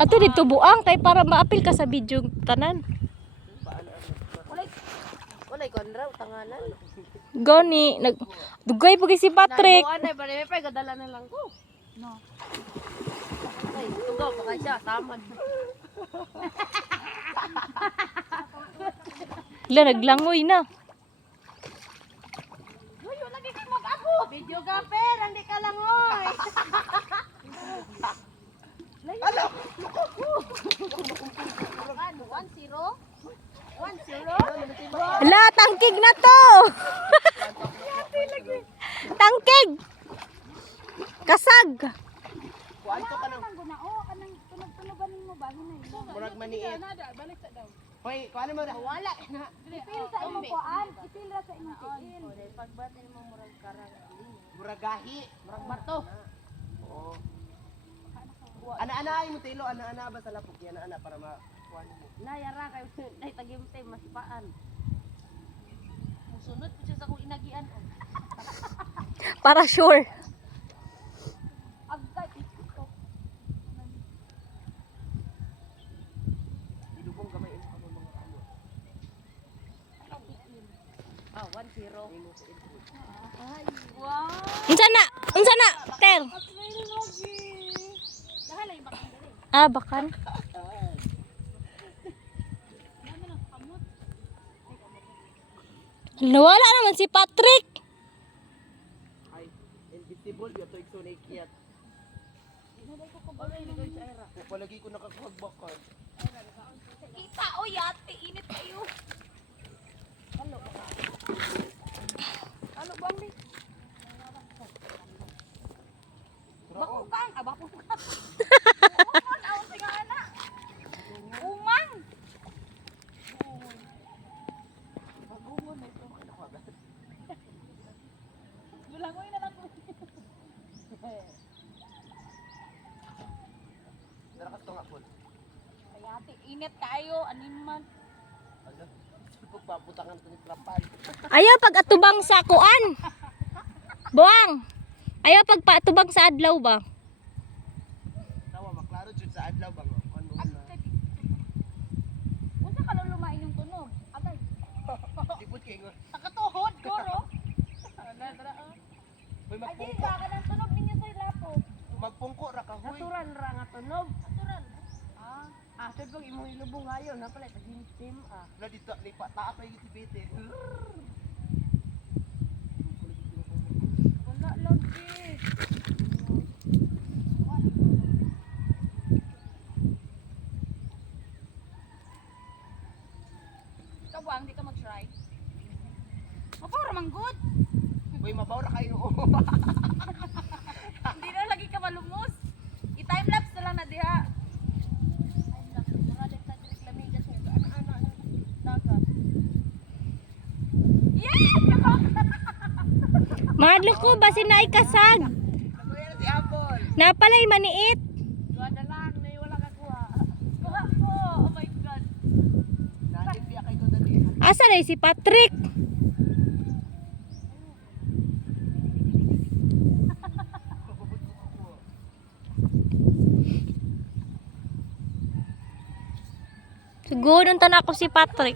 Ato dito buang kay para maapil ka sa video tanan. Walay konra tanganan. Gani dugay pag si Patrick. Buwan ay bali pa gadala na lang ko. No. Ay, tugaw pa kay siya tamad. Ila naglangoy na. Uy, lagi kay mag-ako. Video gaper, hindi ka lang oy. Hello. 1-0. Hala, tangkig na to. Tangkig. Kasag. Kuanto ka nang kanang tunog-tunogan mo ba hinay. Murag maniit. Balik sa daw. Hoy, kuano mo da? Wala na. Ipil sa imong kuan, ipil ra sa imong tiin. Pagbatan mo murag karang. Murag gahi, murag bato. Oo. Ana-ana ay mo tilo, ana-ana ba sa lapok yan, ana para ma-kuan mo. Nayara kay nay tagimtay masipaan. Musunod ko siya sa kong inagian. Para sure. Agay ito. Idugong gamay imo kamo mga ano. Ah, 1-0. Ay, wow. Unsa na? Unsa na? Tel. Ah, bakan. Nawala naman si Patrick. Ay, invisible yo to ikso na ikiyat. Palagi ko nakakagbakan. Kita o yate, init kayo. Ano bang ni? Bakukang, bakukang. Ako sa nga Umang. Bagungon na ito. Ano ka agad? Bulangoy na lang ko. Darakas to nga po. Ayate, init kayo, animan. Ano? Pagpaputangan ito ni Trapan. Ayaw pag atubang sa kuan. Buang. Ayaw pag patubang sa adlaw ba? Tawa, maklaro dyan sa adlaw bang? Ano na? Unsa ka lumain yung tunog? Agay. Tipod kayo nga. Takatuhod, goro. May Ay, di magpungko. ka ng tunog ninyo sa lapo. Magpungko ra ka, huy. Natural ra nga tunog. Natural. Ah. Asad bang imong ilubong ngayon, na pala, tagim-tim ah. Na dito, lipa, taak na yung tibete. Wala lagi. Ikaw ba, hindi ka mag-try? Mapura man good. Uy, mabaw ra kayo. Hindi na lagi ka malumos. I-timelapse na lang na diha. Timelapse. Naralit sa direct lamig kasi ano dagat. Yes! Mahadlo ko basin na ikasag. Nakuya na si Apple. Napalay maniit. Duwa na lang, na wala kakuha. Kuha ko. Oh my God. Nandibiya kayo dali. Asa na si Patrick? Siguro nung tanak ko si Patrick.